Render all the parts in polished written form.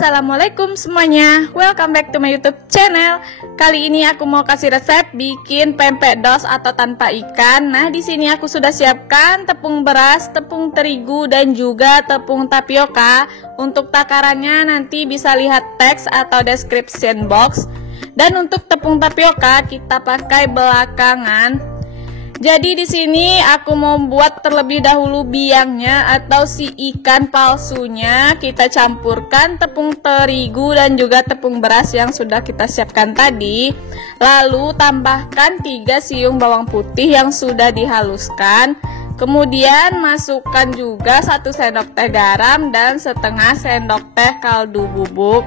Assalamualaikum semuanya, welcome back to my YouTube channel. Kali ini aku mau kasih resep bikin pempek dos atau tanpa ikan. Nah, di sini aku sudah siapkan tepung beras, tepung terigu, dan juga tepung tapioka. Untuk takarannya nanti bisa lihat teks atau description box. Dan untuk tepung tapioka kita pakai belakangan. Jadi di sini aku mau buat terlebih dahulu biangnya atau si ikan palsunya. Kita campurkan tepung terigu dan juga tepung beras yang sudah kita siapkan tadi. Lalu tambahkan 3 siung bawang putih yang sudah dihaluskan. Kemudian masukkan juga 1 sendok teh garam dan setengah sendok teh kaldu bubuk.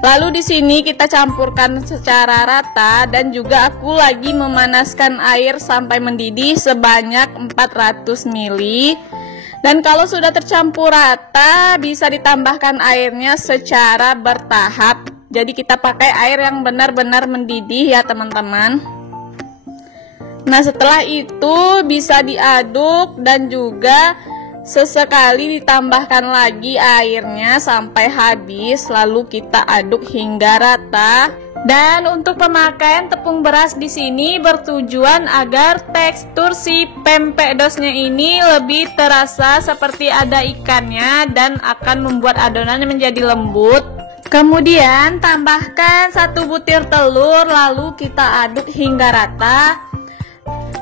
Lalu di sini kita campurkan secara rata dan juga aku lagi memanaskan air sampai mendidih sebanyak 400 ml. Dan kalau sudah tercampur rata bisa ditambahkan airnya secara bertahap. Jadi kita pakai air yang benar-benar mendidih ya teman-teman. Nah, setelah itu bisa diaduk dan juga sesekali ditambahkan lagi airnya sampai habis, lalu kita aduk hingga rata. Dan untuk pemakaian tepung beras di sini bertujuan agar tekstur si pempek dosnya ini lebih terasa seperti ada ikannya dan akan membuat adonannya menjadi lembut. Kemudian tambahkan 1 butir telur, lalu kita aduk hingga rata.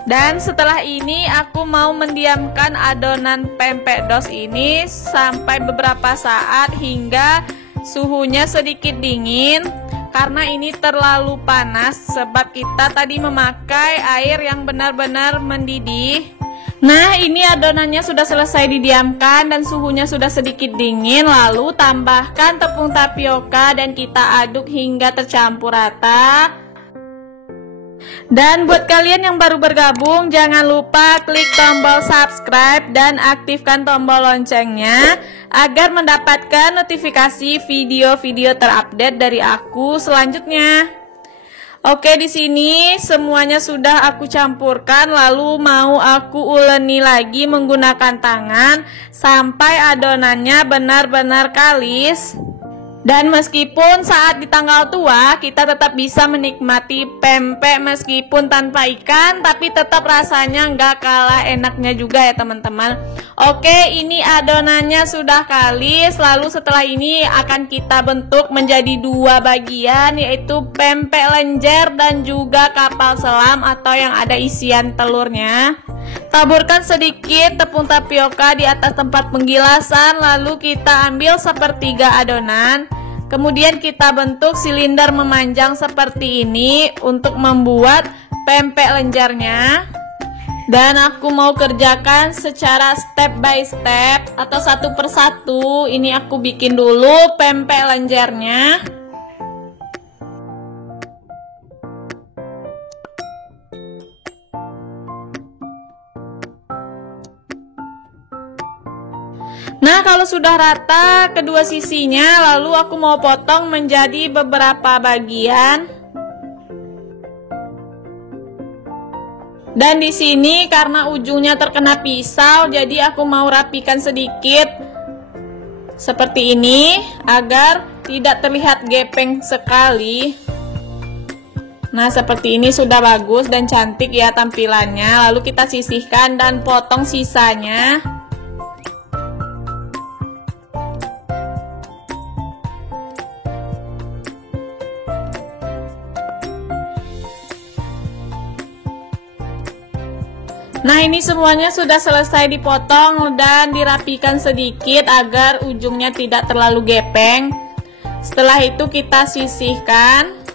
Dan setelah ini aku mau mendiamkan adonan pempek dos ini sampai beberapa saat hingga suhunya sedikit dingin. Karena ini terlalu panas sebab kita tadi memakai air yang benar-benar mendidih. Nah, ini adonannya sudah selesai didiamkan dan suhunya sudah sedikit dingin. Lalu tambahkan tepung tapioka dan kita aduk hingga tercampur rata. Dan buat kalian yang baru bergabung, jangan lupa klik tombol subscribe dan aktifkan tombol loncengnya agar mendapatkan notifikasi video-video terupdate dari aku selanjutnya. Oke, di sini semuanya sudah aku campurkan, lalu mau aku uleni lagi menggunakan tangan sampai adonannya benar-benar kalis. Dan meskipun saat di tanggal tua kita tetap bisa menikmati pempek meskipun tanpa ikan, tapi tetap rasanya nggak kalah enaknya juga ya teman-teman. Oke, ini adonannya sudah kalis. Lalu setelah ini akan kita bentuk menjadi 2 bagian, yaitu pempek lenjer dan juga kapal selam atau yang ada isian telurnya. Taburkan sedikit tepung tapioka di atas tempat penggilasan, lalu kita ambil sepertiga adonan. Kemudian kita bentuk silinder memanjang seperti ini untuk membuat pempek lenjernya. Dan aku mau kerjakan secara step by step atau satu persatu. Ini aku bikin dulu pempek lenjernya. Nah, kalau sudah rata kedua sisinya, lalu aku mau potong menjadi beberapa bagian. Dan di sini karena ujungnya terkena pisau, jadi aku mau rapikan sedikit seperti ini agar tidak terlihat gepeng sekali. Nah, seperti ini sudah bagus dan cantik ya tampilannya. Lalu kita sisihkan dan potong sisanya. Nah, ini semuanya sudah selesai dipotong dan dirapikan sedikit agar ujungnya tidak terlalu gepeng. Setelah itu kita sisihkan.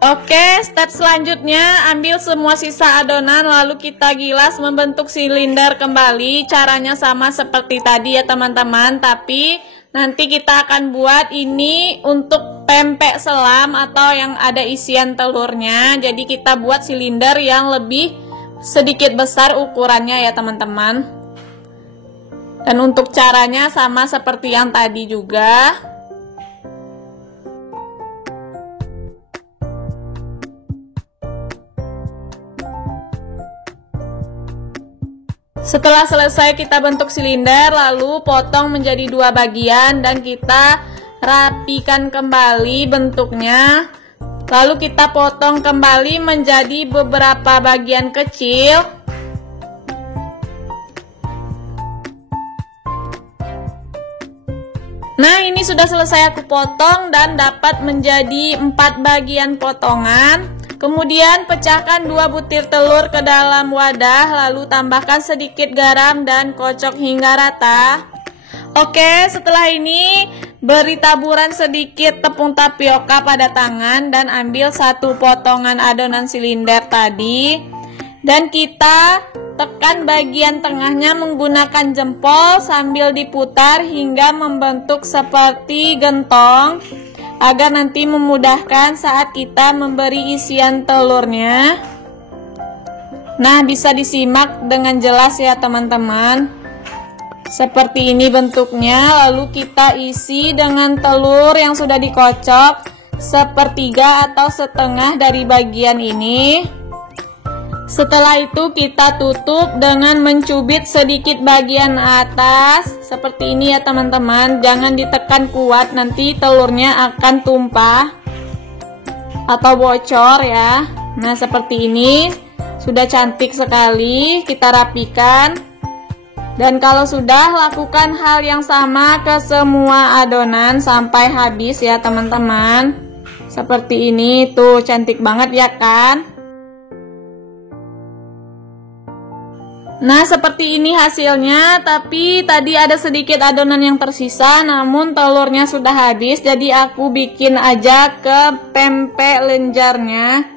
Oke, step selanjutnya ambil semua sisa adonan lalu kita gilas membentuk silinder kembali. Caranya sama seperti tadi ya teman-teman, tapi nanti kita akan buat ini untuk pempek selam atau yang ada isian telurnya. Jadi kita buat silinder yang lebih sedikit besar ukurannya ya teman-teman. Dan untuk caranya sama seperti yang tadi juga. Setelah selesai kita bentuk silinder, lalu potong menjadi 2 bagian dan kita rapikan kembali bentuknya. Lalu kita potong kembali menjadi beberapa bagian kecil. Nah, ini sudah selesai aku potong dan dapat menjadi 4 bagian potongan. Kemudian pecahkan 2 butir telur ke dalam wadah, lalu tambahkan sedikit garam dan kocok hingga rata. Oke, setelah ini beri taburan sedikit tepung tapioka pada tangan dan ambil 1 potongan adonan silinder tadi. Dan kita tekan bagian tengahnya menggunakan jempol sambil diputar hingga membentuk seperti gentong, agar nanti memudahkan saat kita memberi isian telurnya. Nah, bisa disimak dengan jelas ya teman-teman. Seperti ini bentuknya, lalu kita isi dengan telur yang sudah dikocok sepertiga atau setengah dari bagian ini. Setelah itu kita tutup dengan mencubit sedikit bagian atas seperti ini ya teman-teman. Jangan ditekan kuat, nanti telurnya akan tumpah atau bocor ya. Nah, seperti ini sudah cantik sekali. Kita rapikan. Dan kalau sudah, lakukan hal yang sama ke semua adonan sampai habis ya teman-teman. Seperti ini tuh, cantik banget ya kan? Nah, seperti ini hasilnya, tapi tadi ada sedikit adonan yang tersisa, namun telurnya sudah habis, jadi aku bikin aja ke pempek lenjarnya.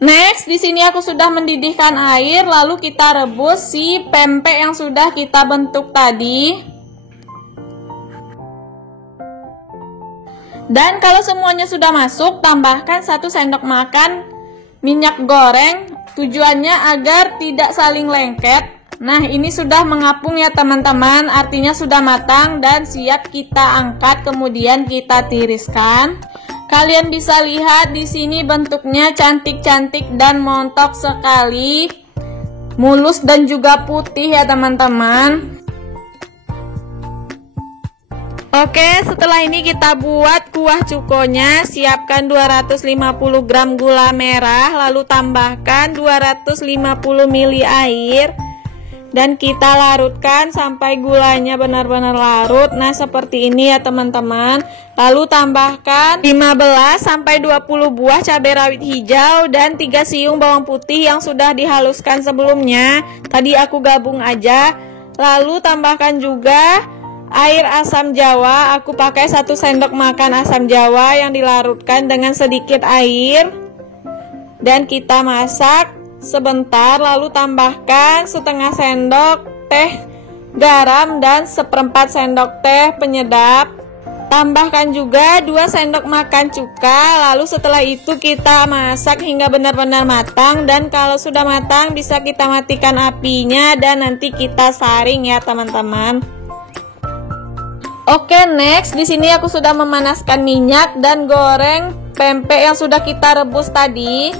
Next, di sini aku sudah mendidihkan air, lalu kita rebus si pempek yang sudah kita bentuk tadi. Dan kalau semuanya sudah masuk, tambahkan 1 sendok makan minyak goreng. Tujuannya agar tidak saling lengket. Nah, ini sudah mengapung ya teman-teman, artinya sudah matang dan siap kita angkat, kemudian kita tiriskan. Kalian bisa lihat di sini bentuknya cantik-cantik dan montok sekali, mulus dan juga putih ya teman-teman. Oke, setelah ini kita buat kuah cukonya. Siapkan 250 gram gula merah, lalu tambahkan 250 ml air. Dan kita larutkan sampai gulanya benar-benar larut. Nah, seperti ini ya teman-teman. Lalu tambahkan 15 sampai 20 buah cabai rawit hijau dan 3 siung bawang putih yang sudah dihaluskan sebelumnya. Tadi aku gabung aja. Lalu tambahkan juga air asam jawa. Aku pakai 1 sendok makan asam jawa yang dilarutkan dengan sedikit air. Dan kita masak sebentar, lalu tambahkan setengah sendok teh garam dan 1/4 sendok teh penyedap. Tambahkan juga 2 sendok makan cuka. Lalu setelah itu kita masak hingga benar-benar matang. Dan kalau sudah matang bisa kita matikan apinya dan nanti kita saring ya teman-teman. Oke, next di sini aku sudah memanaskan minyak dan goreng pempek yang sudah kita rebus tadi.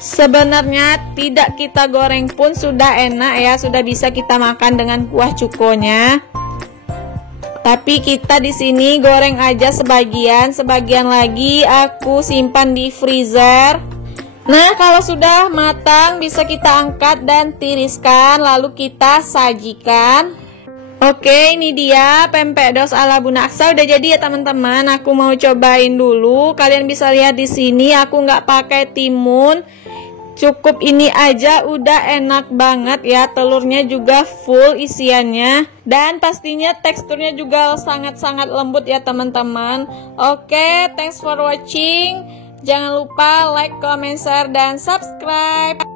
Sebenarnya tidak kita goreng pun sudah enak ya, sudah bisa kita makan dengan kuah cukonya. Tapi kita di sini goreng aja sebagian lagi aku simpan di freezer. Nah, kalau sudah matang bisa kita angkat dan tiriskan lalu kita sajikan. Oke, ini dia pempek dos ala Bunda Aksa udah jadi ya teman-teman. Aku mau cobain dulu. Kalian bisa lihat di sini aku nggak pakai timun. Cukup ini aja udah enak banget ya. Telurnya juga full isiannya dan pastinya teksturnya juga sangat-sangat lembut ya teman-teman. Oke, thanks for watching. Jangan lupa like, comment, share, dan subscribe.